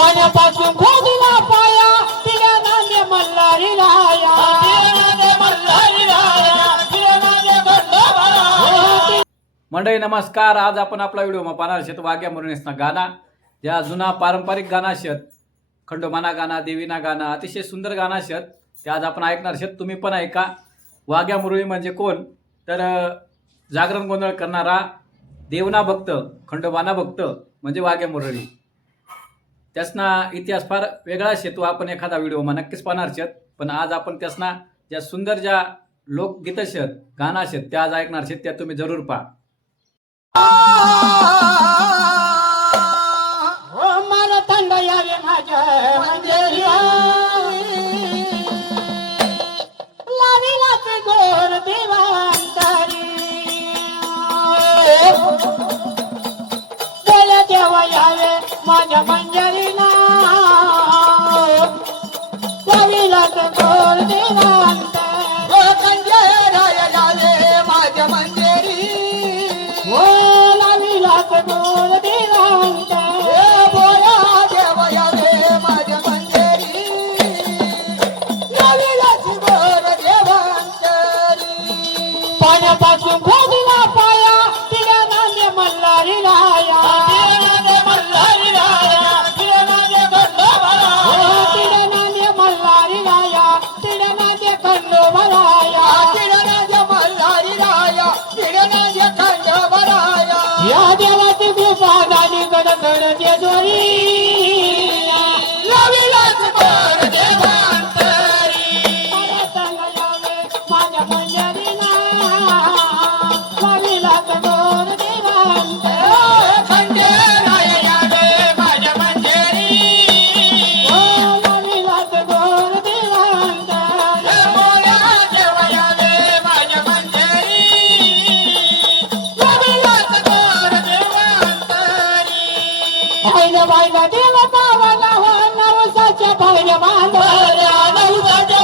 पाण्यापासून खोदला पाया तिला नांदे मल्हारी राया मंडळी नमस्कार. आज आपण आपला व्हिडिओ मा पाहणार शेत वाघ्या मुरणेसना गाणा ज्या जुना पारंपरिक गाणा शेत खंडोबाना गाणा देवीना गाणा अतिशय सुंदर गाणा शेत ते आज आपण ऐकणार शेत. तुम्ही पण ऐका. वाघ्या मुरळी म्हणजे कोण तर जागरण गोंधळ करणारा देवना भक्त खंडोबाना भक्त म्हणजे वाघ्या मुरळी. त्यासना इतिहास फार वेगळा शेतू आपण एखादा व्हिडिओ मा नक्कीच पाहणार शेत. पण आज आपण त्यासना ज्या सुंदर ज्या लोकगीत शेत गाणा शेत त्या आज ऐकणार शेत त्या तुम्ही जरूर पहा. मला थंड यावे माझ्या मंदिरी लाविलाच गोर देवांतरी गेले देवा यावे माझ्या मंजरीला लाविलाच गोर देवांतरी माझ्या मंजरी हो लाविलाच गोर देवांतरी पाण्यापासून खोदला पाया तिला नांदे मल्हारी राया तिला नांदे मल्हारी राया तिला नांदे खंडोबा राया या देवाची कृपा झाली गडगड जेजोरी लाविलाच गोर देवांतरी मला सांगा यावे माझ्या मंजरीला लाविलाच गोर देवांतरी खंडेराय यावे माझ्या मंजरी हो लाविलाच गोर देवांतरी मोया देवा यावे माझ्या मंजरी लाविलाच गोर देवांतरी बायला बायला देव पावाला हो नवसाच्या बाहेर बांधल्या नवसाच्या